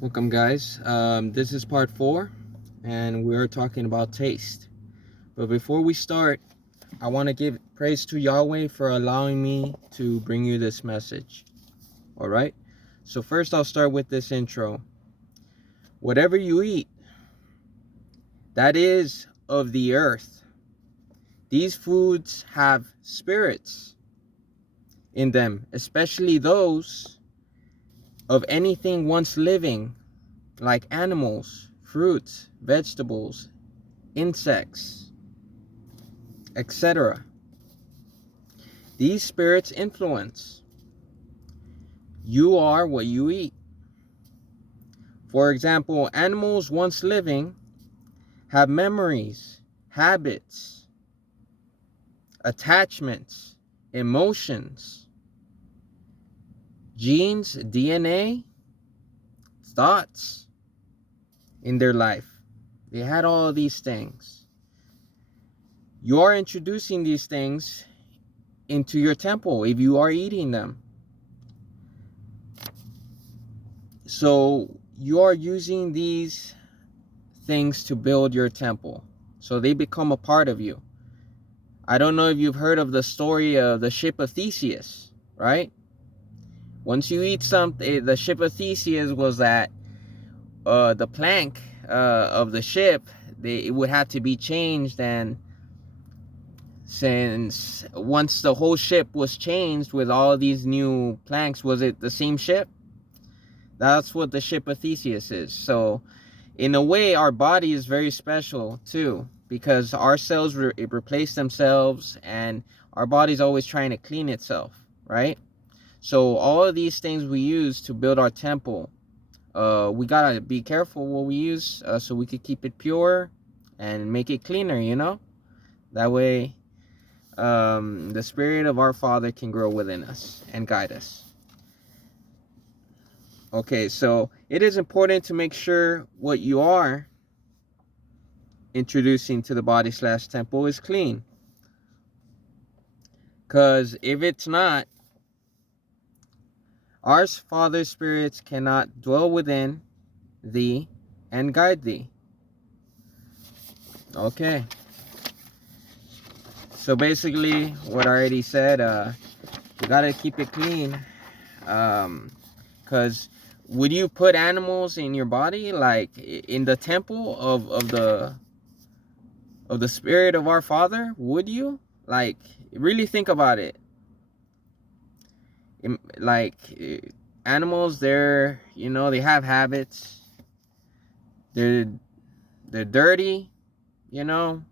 Welcome, guys. This is part 4, and we're talking about taste. But before we start, I want to give praise to Yahweh for allowing me to bring you this message. All right? So, first, I'll start with this intro. Whatever you eat, that is of the earth. These foods have spirits in them, especially those of anything once living, like animals, fruits, vegetables, insects, etc. These spirits influence. You are what you eat. For example, animals once living have memories, habits, attachments, emotions, genes, DNA, thoughts in their life. They had all of these things. You are introducing these things into your temple if you are eating them. So you are using these things to build your temple. So they become a part of you. I don't know if you've heard of the story of the ship of Theseus, right? Once you eat something, the ship of Theseus was that the plank of the ship, it would have to be changed. And since once the whole ship was changed with all these new planks, was it the same ship? That's what the ship of Theseus is. So in a way, our body is very special too, because our cells replace themselves, and our body's always trying to clean itself, right? So all of these things we use to build our temple, we gotta be careful what we use, so we could keep it pure and make it cleaner, that way the spirit of our Father can grow within us and guide us. Okay, so it is important to make sure what you are introducing to the body/temple is clean. Because if it's not, our Father's spirits cannot dwell within thee and guide thee. Okay. So basically, what I already said, you gotta keep it clean. Because would you put animals in your body, like in the temple of the spirit of our Father? Would you? Like, really think about it. Like, animals, they have habits. They're dirty, you know,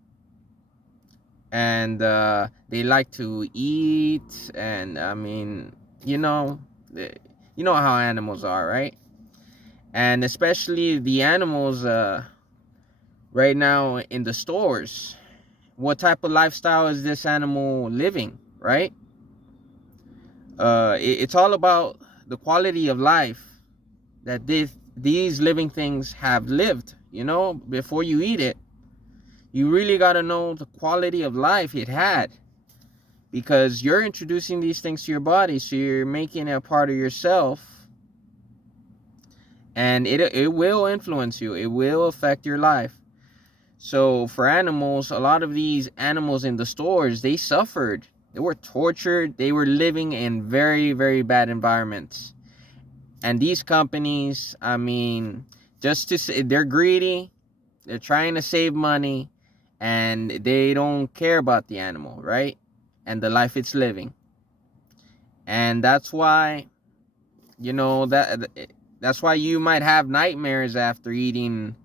and they like to eat, and I mean, you know how animals are, right? And especially the animals right now in the stores. What type of lifestyle is this animal living, right? It's all about the quality of life that these living things have lived. Before you eat it, you really got to know the quality of life it had, because you're introducing these things to your body, so you're making it a part of yourself, and it will influence you. It will affect your life. So for animals, a lot of these animals in the stores, they suffered. They were tortured. They were living in very, very bad environments. And these companies, I mean, just to say, they're greedy. They're trying to save money, and they don't care about the animal, right? And the life it's living. And that's why, that's why you might have nightmares after eating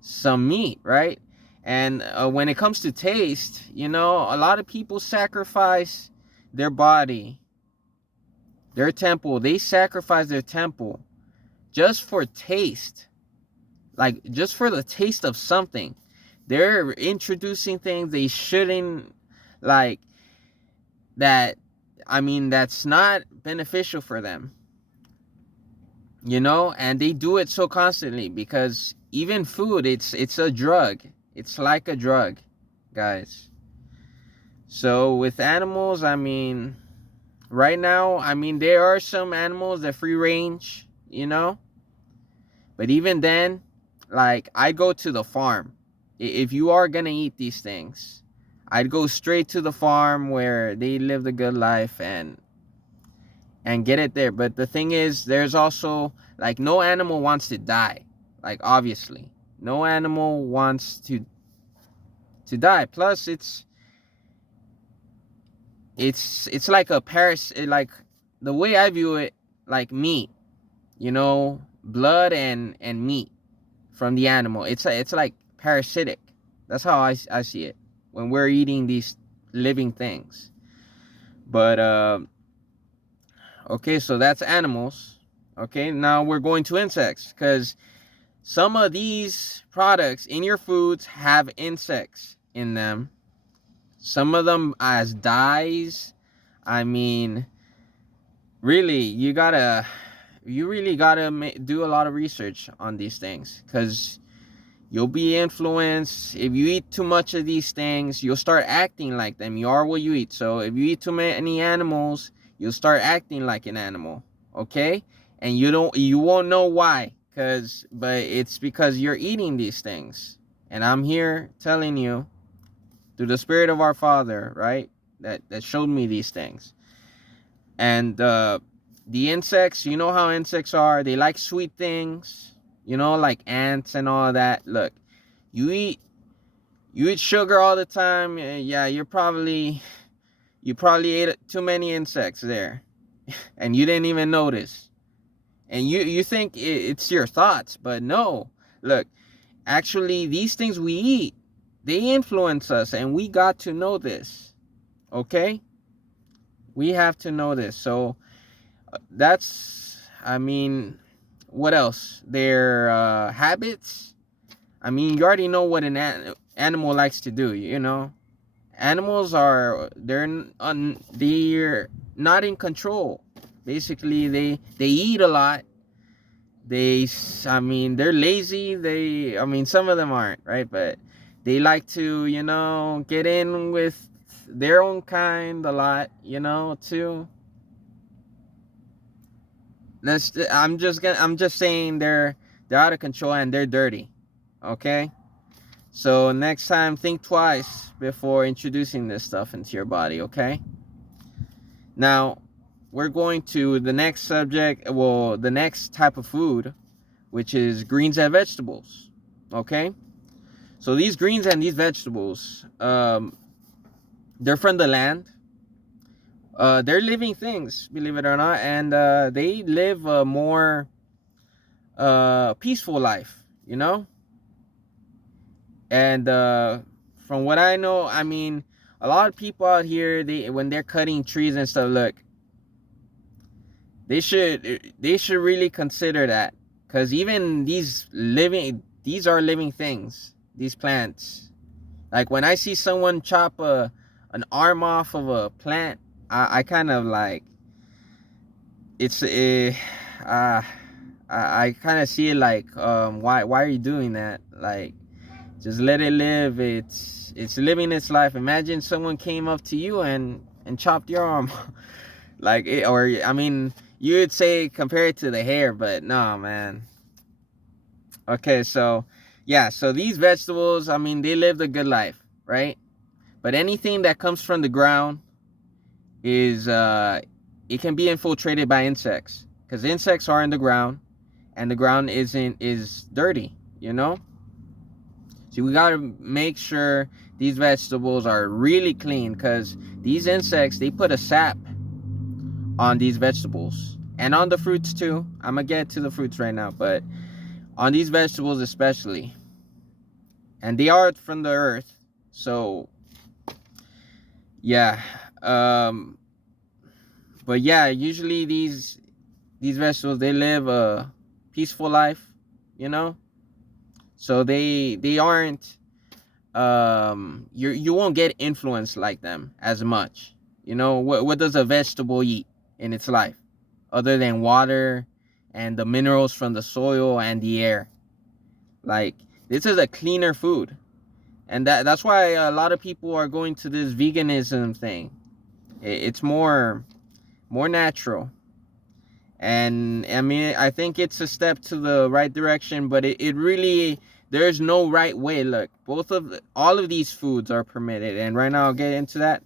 some meat, right? And when it comes to taste, a lot of people sacrifice their body, their temple. They sacrifice their temple just for taste, like just for the taste of something. They're introducing things they shouldn't, like that. I mean, that's not beneficial for them, and they do it so constantly, because even food, it's a drug. It's like a drug, guys. So with animals, I mean, right now, I mean, there are some animals that free range, But even then, like, I go to the farm. If you are gonna eat these things, I'd go straight to the farm where they live the good life and get it there. But the thing is, there's also, like, no animal wants to die. Like, obviously, no animal wants to die. Plus, it's like a parasite. Like, the way I view it, like meat, blood and meat from the animal. It's like parasitic. That's how I see it when we're eating these living things. But okay, so that's animals. Okay, now we're going to insects, because some of these products in your foods have insects in them. Some of them as dyes. I mean, really, you really gotta do a lot of research on these things, because you'll be influenced. If you eat too much of these things, you'll start acting like them. You are what you eat. So if you eat too many animals, you'll start acting like an animal. Okay? And you won't know why. But it's because you're eating these things. And I'm here telling you, through the Spirit of our Father, right? That showed me these things. And the insects, you know how insects are. They like sweet things. Like ants and all that. Look, you eat sugar all the time. Yeah, you probably ate too many insects there, and you didn't even notice. And you think it's your thoughts, but no. Look, actually, these things we eat, they influence us, and we got to know this. Okay, we have to know this. So I mean, what else? Their habits. I mean, you already know what an animal likes to do. Animals they're not in control. Basically, they eat a lot. They're lazy. Some of them aren't, right? But they like to, get in with their own kind a lot, too. I'm just saying they're out of control and they're dirty. Okay? So next time, think twice before introducing this stuff into your body, okay? Now, we're going to the next subject, the next type of food, which is greens and vegetables, okay? So these greens and these vegetables, they're from the land. They're living things, believe it or not, and they live a more peaceful life, And from what I know, a lot of people out here, when they're cutting trees and stuff, look, they should really consider that, because even these are living things, these plants. Like, when I see someone chop an arm off of a plant, I kind of like, it's I kind of see it like, why are you doing that? Like, just let it live. It's living its life. Imagine someone came up to you and chopped your arm. You would say compare it to the hair, but no, man. Okay, so yeah, so these vegetables, they live the good life, right? But anything that comes from the ground is it can be infiltrated by insects, because insects are in the ground, and the ground is dirty, So we got to make sure these vegetables are really clean, because these insects, they put a sap on these vegetables and on the fruits too. I'm going to get to the fruits right now, but on these vegetables especially. And they are from the earth. So yeah. But yeah, usually these vegetables, they live a peaceful life, So they aren't you won't get influenced like them as much. What does a vegetable eat in its life other than water and the minerals from the soil and the air? Like, this is a cleaner food. And that's why a lot of people are going to this veganism thing. It's more natural. And I mean, I think it's a step to the right direction, but it really, there's no right way. Look, all of these foods are permitted, and right now I'll get into that.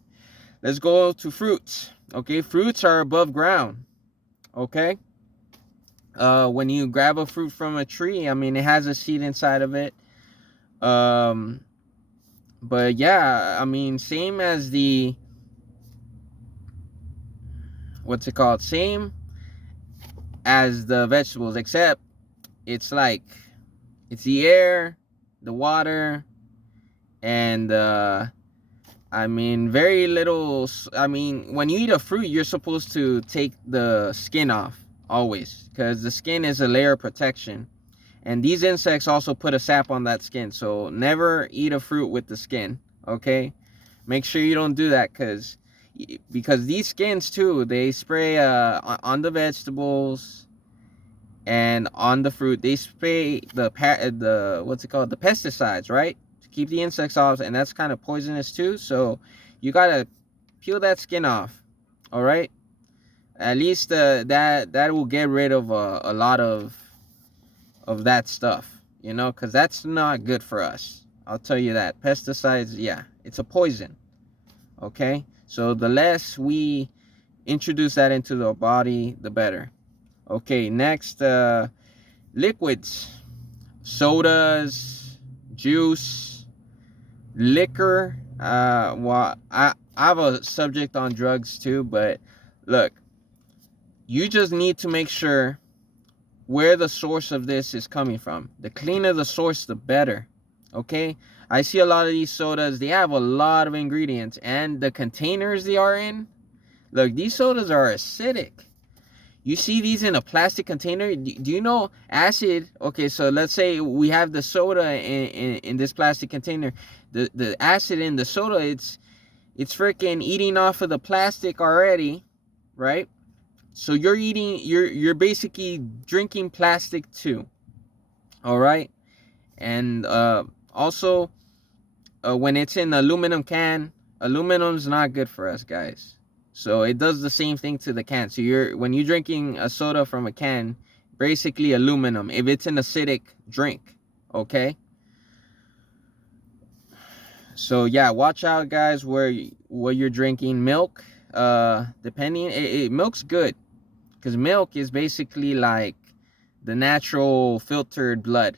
Let's go to fruits. Okay, fruits are above ground. Okay, when you grab a fruit from a tree, I mean, it has a seed inside of it. Um, but yeah, I mean, same as the, what's it called? Same as the vegetables, except it's like, it's the air, the water, and I mean, very little. I mean, when you eat a fruit, you're supposed to take the skin off always, because the skin is a layer of protection. And these insects also put a sap on that skin. So never eat a fruit with the skin, okay? Make sure you don't do that, because these skins too, they spray on the vegetables and on the fruit. They spray the what's it called? The pesticides, right? To keep the insects off, and that's kind of poisonous too. So you gotta peel that skin off, all right? At least that will get rid of a lot of that stuff, you know, because that's not good for us. I'll tell you that. Pesticides, yeah, it's a poison, okay? So the less we introduce that into the body, the better. Okay, next, liquids, sodas, juice, liquor. Well, I have a subject on drugs too, but look, you just need to make sure where the source of this is coming from. The cleaner the source, the better. Okay? I see a lot of these sodas, they have a lot of ingredients, and the containers they are in, look, these sodas are acidic. You see these in a plastic container. Do you know acid? Okay, so let's say we have the soda in this plastic container. The acid in the soda, it's freaking eating off of the plastic already, right? So you're basically drinking plastic too. All right? And also, when it's in aluminum can, aluminum's not good for us, guys. So it does the same thing to the can. So when you're drinking a soda from a can, basically aluminum, if it's an acidic drink, okay? So yeah, watch out, guys, what you're drinking. Milk, milk's good, because milk is basically like the natural filtered blood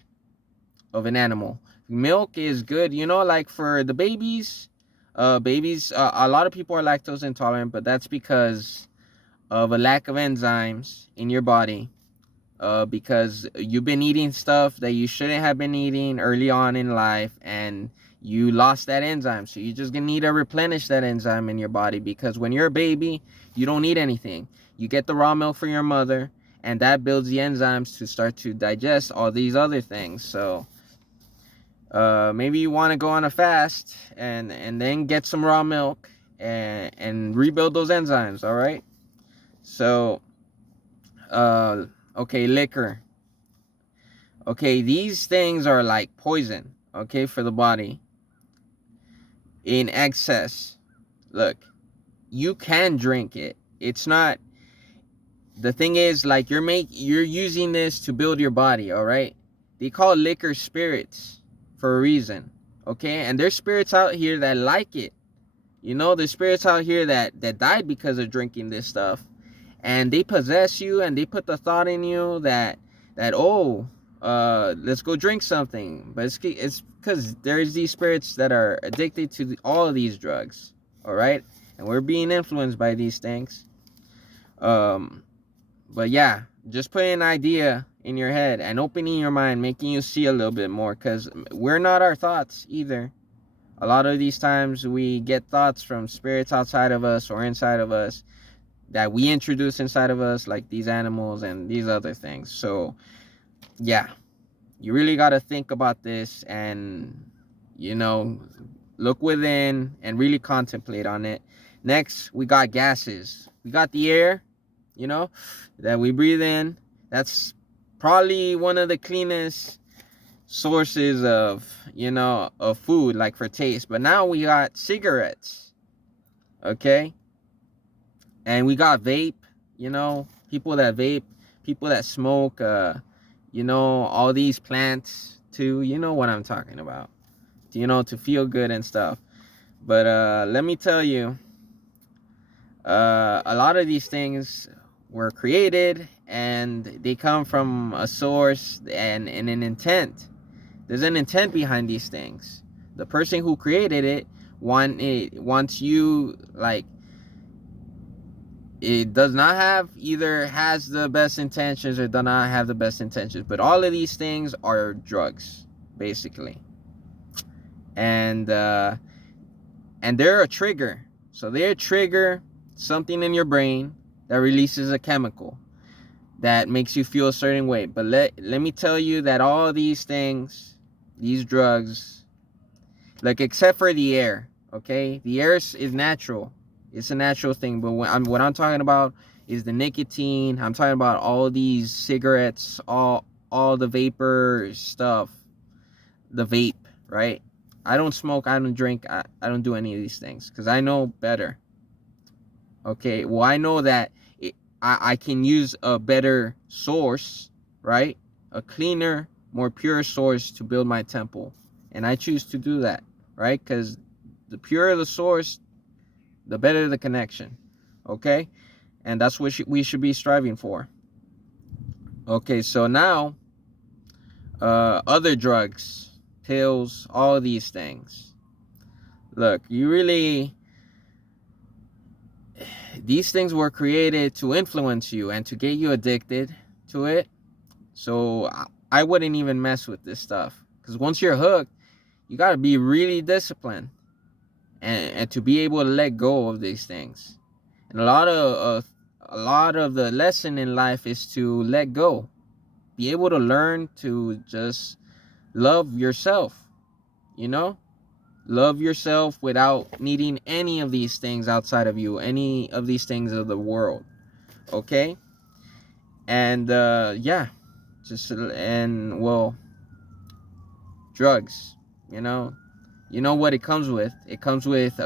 of an animal. Milk is good, you know, like for the babies. A lot of people are lactose intolerant, but that's because of a lack of enzymes in your body. Because you've been eating stuff that you shouldn't have been eating early on in life, and you lost that enzyme. So you're just gonna need to replenish that enzyme in your body, because when you're a baby, you don't need anything. You get the raw milk from your mother, and that builds the enzymes to start to digest all these other things. So maybe you want to go on a fast and then get some raw milk and rebuild those enzymes. All right. So okay, liquor. Okay, these things are like poison, okay, for the body in excess. Look, you can drink it. It's not, the thing is, like, you're using this to build your body, all right? They call liquor spirits for a reason, okay? And there's spirits out here that like it. You know, there's spirits out here that died because of drinking this stuff. And they possess you, and they put the thought in you that let's go drink something. But it's because there's these spirits that are addicted to all of these drugs, all right? And we're being influenced by these things. But yeah, just putting an idea in your head and opening your mind, making you see a little bit more, because we're not our thoughts either. A lot of these times we get thoughts from spirits outside of us or inside of us that we introduce inside of us, like these animals and these other things. So yeah, you really got to think about this, and you know, look within and really contemplate on it. Next, we got gases. We got the air, you know, that we breathe in. That's probably one of the cleanest sources of, you know, of food, like for taste. But now we got cigarettes, okay? And we got vape, you know, people that vape, people that smoke, you know, all these plants too. You know what I'm talking about. You know, to feel good and stuff. But let me tell you, a lot of these things were created and they come from a source and an intent. There's an intent behind these things. The person who created it wants you, like, it does not have, either has the best intentions or does not have the best intentions. But all of these things are drugs, basically. And they're a trigger. So they trigger something in your brain that releases a chemical that makes you feel a certain way. But let me tell you that all these things, these drugs, like, except for the air, okay? The air is natural. It's a natural thing. But what I'm talking about is the nicotine. I'm talking about all these cigarettes, all the vapor stuff, the vape, right? I don't smoke, I don't drink, I don't do any of these things because I know better. Okay, well, I know that I can use a better source, right? A cleaner, more pure source to build my temple. And I choose to do that, right? Because the purer the source, the better the connection, okay? And that's what we should be striving for. Okay, so now, other drugs, pills, all these things. Look, these things were created to influence you and to get you addicted to it. So I wouldn't even mess with this stuff. Because once you're hooked, you got to be really disciplined. And to be able to let go of these things. And a lot of the lesson in life is to let go. Be able to learn to just love yourself, you know? Love yourself without needing any of these things outside of you, any of these things of the world. Okay? And yeah, well, drugs, you know what it comes with. It comes with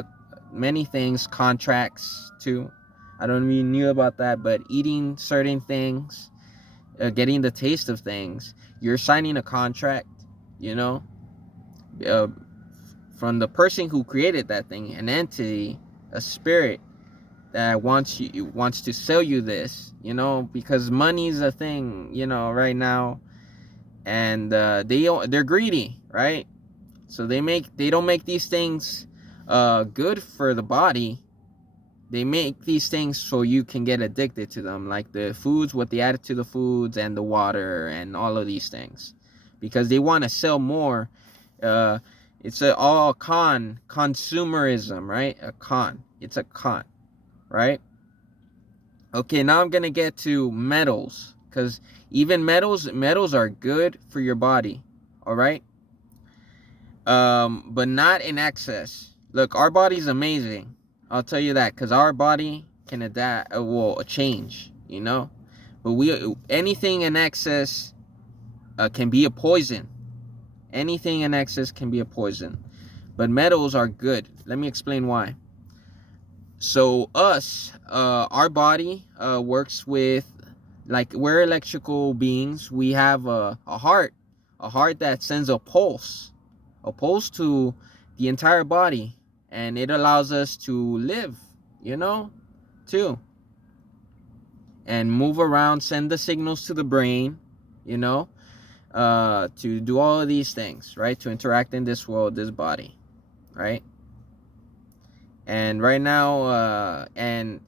many things, contracts too. I don't even knew about that, but eating certain things, getting the taste of things, you're signing a contract, you know, uh, from the person who created that thing, an entity, a spirit that wants to sell you this, you know, because money's a thing, you know, right now. And they're greedy, right? So they don't make these things good for the body. They make these things so you can get addicted to them, like the foods, what they added to the foods, and the water, and all of these things, because they want to sell more. It's all consumerism, right? It's a con, right? Okay, now I'm gonna get to metals, because even metals are good for your body, all right? But not in excess. Look, our body's amazing. I'll tell you that, because our body can adapt, change, you know. But anything in excess can be a poison. Anything in excess can be a poison. But metals are good. Let me explain why. So our body works with, like, we're electrical beings. We have a heart that sends a pulse to the entire body, and it allows us to live, you know, too, and move around, send the signals to the brain, you know, to do all of these things, right? To interact in this world, this body, right? And right now, and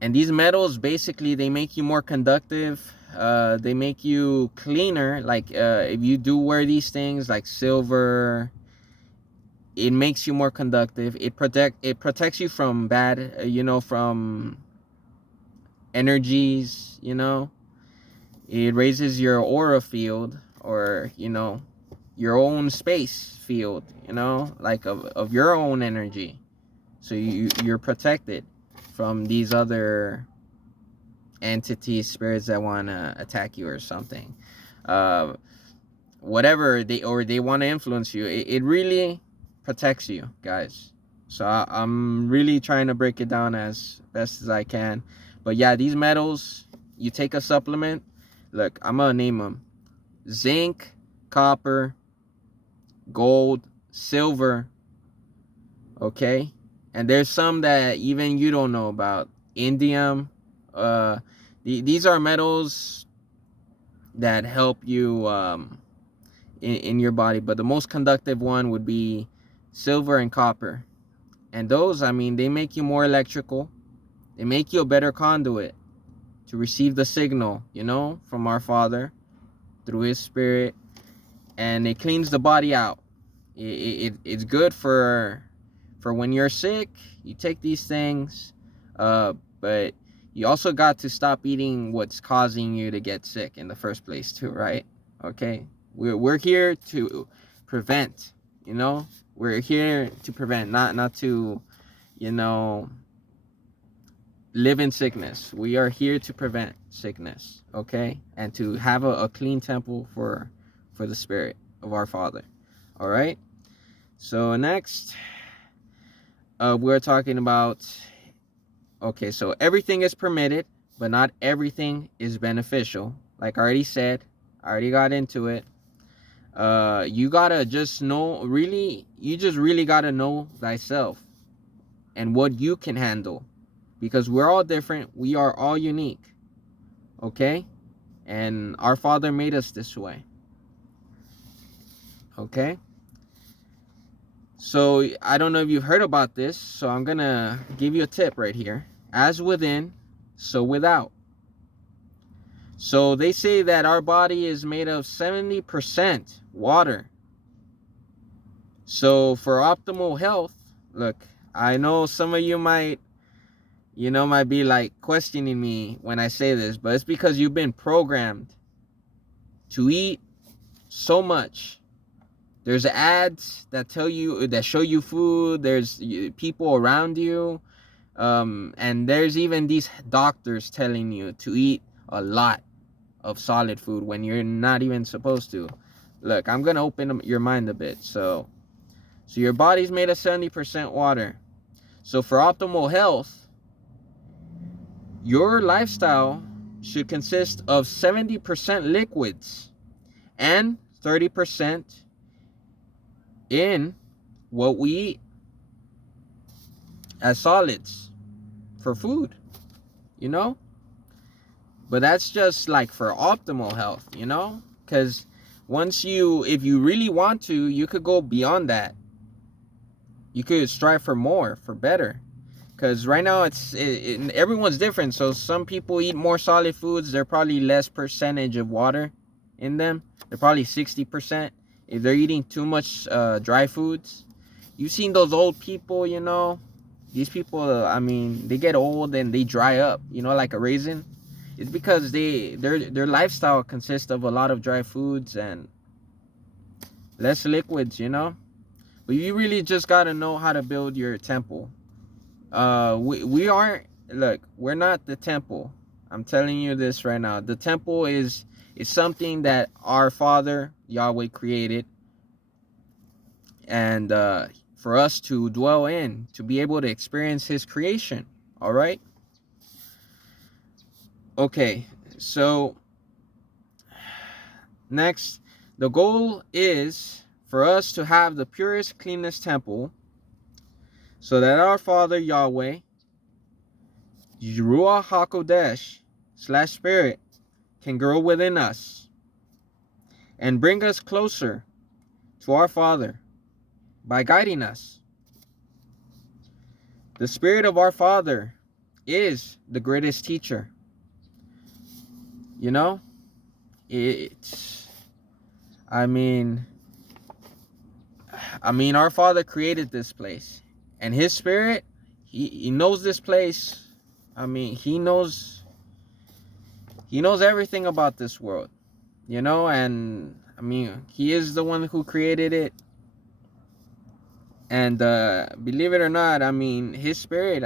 these metals, basically, they make you more conductive. They make you cleaner. Like, if you do wear these things, like silver, it makes you more conductive. It protects you from bad, from energies, It raises your aura field, or, your own space field, like of your own energy. So you're protected from these other entities, spirits that want to attack you or something. Whatever they want to influence you. It really protects you, guys. So I'm really trying to break it down as best as I can. But yeah, these metals, you take a supplement. Look, I'm gonna name them: zinc, copper, gold, silver. Okay, and there's some that even you don't know about. Indium. Uh, these are metals that help you in your body, but the most conductive one would be silver and copper. And those, I mean, they make you more electrical. They make you a better conduit to receive the signal, from our Father through His Spirit, and it cleans the body out. It's good for when you're sick. You take these things, but you also got to stop eating what's causing you to get sick in the first place too, right? Okay, we're here to prevent. We're here to prevent, not to, live in sickness. We are here to prevent sickness, okay, and to have a clean temple for the Spirit of our Father. All right. So next, we're talking about. Okay, so everything is permitted, but not everything is beneficial. Like I already said, I already got into it. You gotta just know, you just really gotta know thyself and what you can handle, because we're all different. We are all unique. Okay? And our Father made us this way. Okay? So I don't know if you've heard about this, so I'm gonna give you a tip right here. As within, so without. So they say that our body is made of 70% water. So for optimal health, look, I know some of you might be like questioning me when I say this, but it's because you've been programmed to eat so much. There's ads that show you food. There's people around you. And there's even these doctors telling you to eat a lot of solid food when you're not even supposed to. Look, I'm gonna open your mind a bit. So your body's made of 70% water. So for optimal health, your lifestyle should consist of 70% liquids and 30% in what we eat as solids for food, but that's just like for optimal health, because if you really want to, you could go beyond that. You could strive for more, for better, because right now everyone's different. So some people eat more solid foods. They're probably less percentage of water in them. They're probably 60%. If they're eating too much dry foods, you've seen those old people, these people, I mean, they get old and they dry up, like a raisin. It's because their lifestyle consists of a lot of dry foods and less liquids, But you really just got to know how to build your temple. We're not the temple. I'm telling you this right now. The temple is something that our Father Yahweh created, and for us to dwell in, to be able to experience His creation. All right. Okay. So next, the goal is for us to have the purest, cleanest temple, so that our Father Yahweh, Ruach HaKodesh / Spirit, can grow within us and bring us closer to our Father by guiding us. The Spirit of our Father is the greatest teacher. Our Father created this place, and His Spirit, He knows this place. He knows everything about this world, and He is the one who created it. And believe it or not, His Spirit,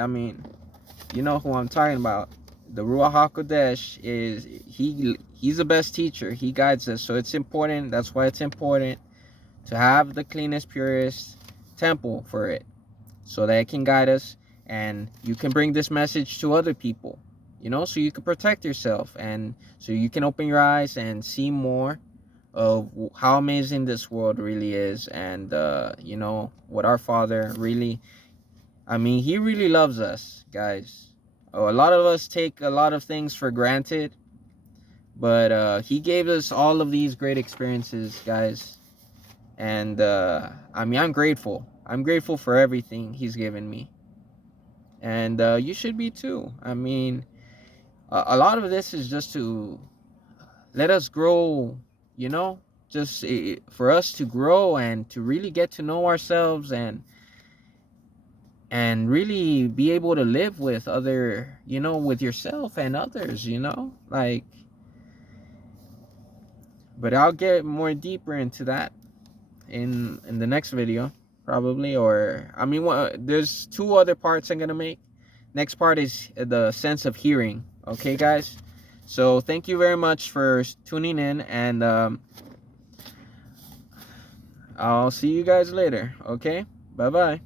you know who I'm talking about. The Ruach HaKodesh He's the best teacher. He guides us. So it's important. That's why it's important to have the cleanest, purest temple for it, so that it can guide us, and you can bring this message to other people. you know, so you can protect yourself, and so you can open your eyes and see more of how amazing this world really is, and you know, what our Father really, I mean, he really loves us, guys. Oh, a lot of us take a lot of things for granted, but he gave us all of these great experiences, guys. And I mean, I'm grateful for everything he's given me, and you should be too. I mean, a lot of this is just to let us grow, you know, just for us to grow and to really get to know ourselves, and really be able to live with other, you know, with yourself and others, you know, like. But I'll get more deeper into that in the next video, probably. Or I mean, there's two other parts I'm gonna make. Next part is the sense of hearing. Okay, guys, so thank you very much for tuning in, and I'll see you guys later. Okay, bye bye.